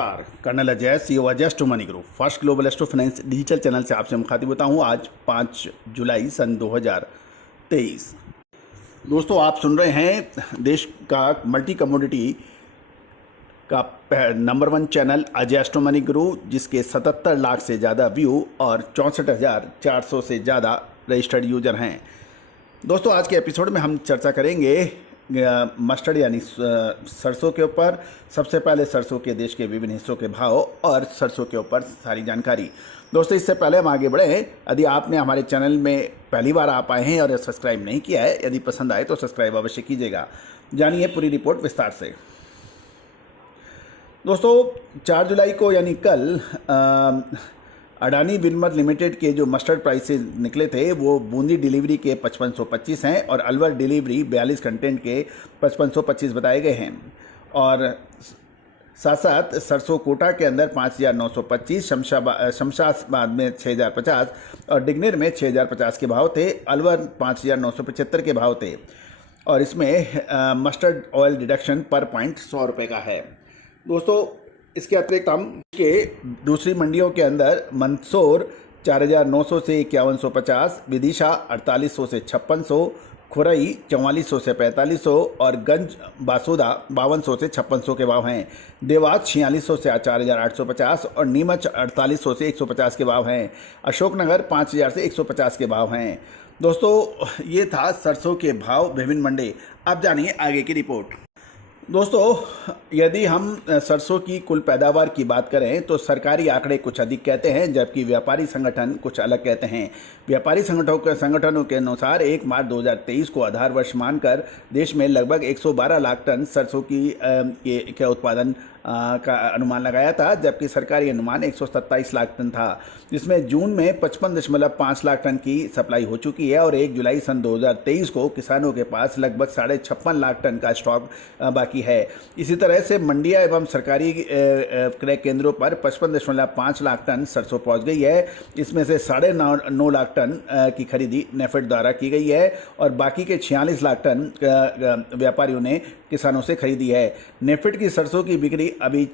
नमस्कार, colonel Ajay, CEO Ajay Astro Money Group, First Global Astro Finance digital channel से आपसे मुखातिब होता हूं। आज 5 जुलाई सन 2023। दोस्तों, आप सुन रहे हैं देश का मल्टी कमोडिटी का number 1 channel Ajay Astro Money group, जिसके 77 लाख से ज़्यादा व्यू और 64,400 से ज़्यादा रजिस्टर्ड यूजर हैं। दोस्तों, आज के एपिसोड में हम चर्चा करेंगे मस्टर्ड यानी सरसों के ऊपर। सबसे पहले सरसों के देश के विभिन्न हिस्सों के भाव और सरसों के ऊपर सारी जानकारी। दोस्तों, इससे पहले हम आगे बढ़े, यदि आपने हमारे चैनल में पहली बार आप आए हैं और सब्सक्राइब नहीं किया है, यदि पसंद आए तो सब्सक्राइब अवश्य कीजिएगा। जानिए पूरी रिपोर्ट विस्तार से। दोस्तों, 4 जुलाई को यानी कल अडानी विनमत लिमिटेड के जो मस्टर्ड प्राइसेस निकले थे वो बूंदी डिलीवरी के 5525 हैं और अलवर डिलीवरी 42 कंटेंट के 5525 बताए गए हैं। और साथ साथ सरसों कोटा के अंदर 5925, शमशाबाद में 6050 और डिगनेर में 6050 के भाव थे। अलवर 5975 के भाव थे और इसमें मस्टर्ड ऑयल डिडक्शन पर पॉइंट 100 रुपये का है। दोस्तों, इसके अतिरिक्त हम के दूसरी मंडियों के अंदर मंदसौर 4900 से 5150, विदिशा 4800 से 5600, खुरई 4400 से 4500 और गंज बासुदा 5200 से 5600 के भाव हैं। देवास 4600 से 4850 और नीमच 4800 से 150 के भाव हैं। अशोकनगर 5000 से 150 के भाव हैं। दोस्तों, ये था सरसों के भाव विभिन्न मंडी। अब जानिए आगे की रिपोर्ट। दोस्तों, यदि हम सरसों की कुल पैदावार की बात करें तो सरकारी आंकड़े कुछ अधिक कहते हैं, जबकि व्यापारी संगठन कुछ अलग कहते हैं। व्यापारी संगठनों के अनुसार 1 मार्च 2023 को आधार वर्ष मानकर देश में लगभग 112 लाख टन सरसों के उत्पादन का अनुमान लगाया था, जबकि सरकारी अनुमान 127 लाख टन था, जिसमें जून में 55.5 लाख टन की सप्लाई हो चुकी है और 1 जुलाई सन 2023 को किसानों के पास लगभग 56.5 लाख टन का स्टॉक बाकी है। इसी तरह से मंडियां एवं सरकारी क्रय केंद्रों पर 55.5 लाख टन सरसों पहुंच गई है। इसमें से 9.5 लाख टन की खरीदी नेफेड द्वारा की गई है और बाकी के 46 लाख टन व्यापारियों ने किसानों से खरीदी है। नेफेड की सरसों की बिक्री अभी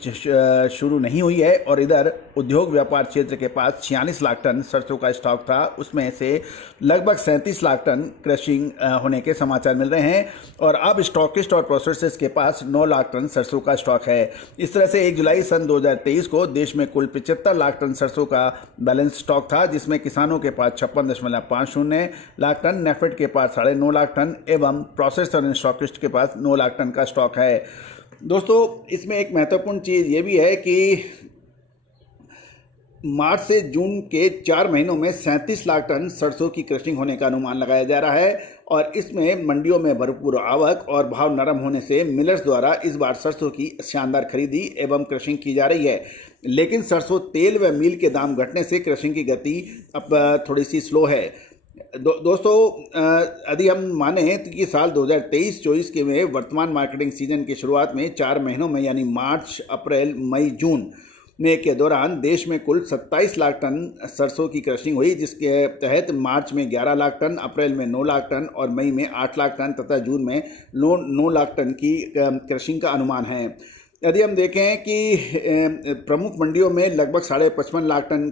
शुरू नहीं हुई है और इधर उद्योग व्यापार क्षेत्र के पास 46 लाख टन सरसों का स्टॉक था, उसमें से लगभग 37 लाख टन क्रशिंग होने के समाचार मिल रहे हैं और अब स्टॉकिस्ट और प्रोसेसर्स के पास 9 लाख टन सरसों का स्टॉक है। इस तरह से 1 जुलाई सन 2023 को देश में कुल 75 लाख टन सरसों का बैलेंस स्टॉक था, जिसमें किसानों के पास 56.50 लाख टन, नेफेड के पास 9.5 लाख टन एवं प्रोसेसर और स्टॉकिस्ट के पास 9 लाख टन का स्टॉक है। दोस्तों, इसमें एक महत्वपूर्ण चीज़ ये भी है कि मार्च से जून के 4 महीनों में 37 लाख टन सरसों की क्रशिंग होने का अनुमान लगाया जा रहा है और इसमें मंडियों में भरपूर आवक और भाव नरम होने से मिलर्स द्वारा इस बार सरसों की शानदार खरीदी एवं क्रशिंग की जा रही है। लेकिन सरसों तेल व मील के दाम घटने से क्रशिंग की गति अब थोड़ी सी स्लो है। दोस्तों, यदि हम माने तो कि साल 2023-24 के में वर्तमान मार्केटिंग सीजन की शुरुआत में 4 महीनों में यानी मार्च, अप्रैल, मई, जून में के दौरान देश में कुल 27 लाख टन सरसों की क्रशिंग हुई, जिसके तहत मार्च में 11 लाख टन, अप्रैल में 9 लाख टन और मई में 8 लाख टन तथा जून में 9 लाख टन की क्रशिंग का अनुमान है। यदि हम देखें कि प्रमुख मंडियों में लगभग 55.5 लाख टन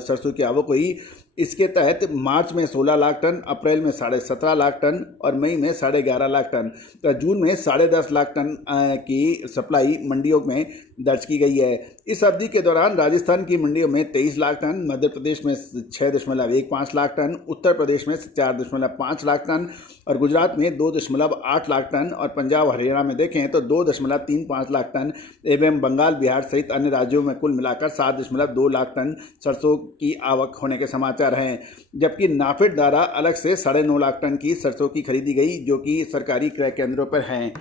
सरसों की आवक हुई। इसके तहत मार्च में 16 लाख टन, अप्रैल में 17.5 लाख टन और मई में 11.5 लाख टन, तो जून में 10.5 लाख टन की सप्लाई मंडियों में दर्ज की गई है। इस अवधि के दौरान राजस्थान की मंडियों में 23 लाख टन, मध्य प्रदेश में 6.15 लाख टन, उत्तर प्रदेश में 4.5 लाख टन और गुजरात में 2.8 लाख टन और पंजाब हरियाणा में देखें तो 2.35 लाख टन एवं बंगाल, बिहार सहित अन्य राज्यों में कुल मिलाकर 7.2 लाख टन सरसों की आवक होने के समाचार हैं। जबकि नाफेड द्वारा अलग से 9.5 लाख टन की सरसों की खरीदी गई, जो कि सरकारी क्रय केंद्रों पर हैं।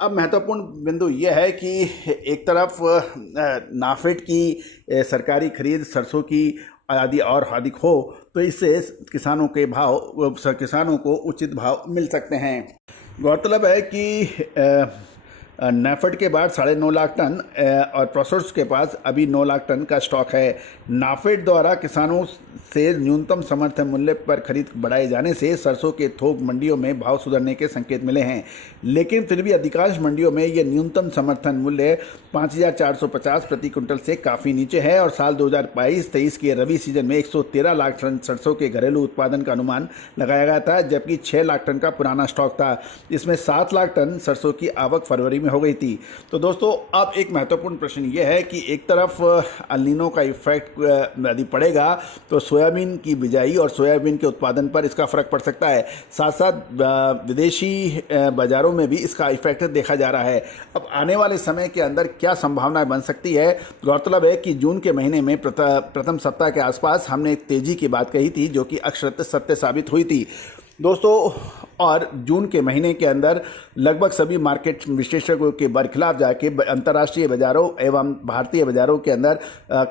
अब महत्वपूर्ण बिंदु यह है कि एक तरफ नाफेड की सरकारी खरीद सरसों की यदि और अधिक हो तो इससे किसानों को उचित भाव मिल सकते हैं। गौरतलब है कि नेफेड के बाद 9.5 लाख टन और प्रोसेसर्स के पास अभी 9 लाख टन का स्टॉक है। नाफेड द्वारा किसानों से न्यूनतम समर्थन मूल्य पर खरीद बढ़ाए जाने से सरसों के थोक मंडियों में भाव सुधरने के संकेत मिले हैं, लेकिन फिर भी अधिकांश मंडियों में ये न्यूनतम समर्थन मूल्य 5,450 प्रति क्विंटल से काफ़ी नीचे है और साल 2022-23 के रबी सीजन में 113 लाख टन सरसों के घरेलू उत्पादन का अनुमान लगाया गया था, जबकि 6 लाख टन का पुराना स्टॉक था। इसमें 7 लाख टन सरसों की आवक फरवरी में हो गई थी। तो दोस्तों, अब एक महत्वपूर्ण प्रश्न ये है कि एक तरफ अल नीनो का इफेक्ट यदि पड़ेगा तो सोयाबीन की बिजाई और सोयाबीन के उत्पादन पर इसका फर्क पड़ सकता है। साथ साथ विदेशी बाजारों में भी इसका इफेक्ट देखा जा रहा है। अब आने वाले समय के अंदर क्या संभावनाएं बन सकती है? गौरतलब है कि जून के महीने में प्रथम सप्ताह के आसपास हमने एक तेजी की बात कही थी, जो कि अक्षरशः सत्य साबित हुई थी दोस्तों। और जून के महीने के अंदर लगभग सभी मार्केट विशेषज्ञों के बरखिलाफ जाके अंतर्राष्ट्रीय बाजारों एवं भारतीय बाजारों के अंदर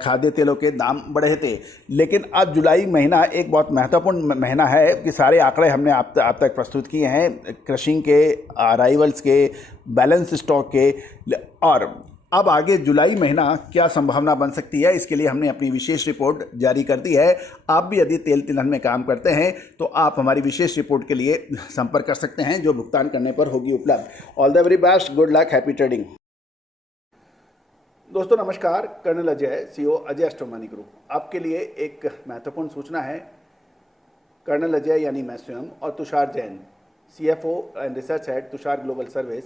खाद्य तेलों के दाम बढ़े थे। लेकिन अब जुलाई महीना एक बहुत महत्वपूर्ण महीना है कि सारे आंकड़े हमने आप तक प्रस्तुत किए हैं, क्रशिंग के, अराइवल्स के, बैलेंस स्टॉक के। और अब आगे जुलाई महीना क्या संभावना बन सकती है, इसके लिए हमने अपनी विशेष रिपोर्ट जारी कर दी है। आप भी यदि तेल तिलहन में काम करते हैं तो आप हमारी विशेष रिपोर्ट के लिए संपर्क कर सकते हैं, जो भुगतान करने पर होगी उपलब्ध। All the very best, good luck, happy trading. दोस्तों नमस्कार, colonel Ajay, CEO Ajay Astromoney Group, आपके लिए एक महत्वपूर्ण सूचना है। कर्नल अजय यानी मैं स्वयं और Tushar Jain, CFO and research head Tushar global service,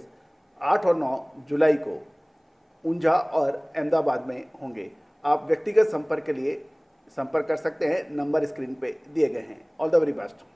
8 और 9 जुलाई को ऊंझा और अहमदाबाद में होंगे। आप व्यक्तिगत संपर्क के लिए संपर्क कर सकते हैं, नंबर स्क्रीन पे दिए गए हैं। All the very best.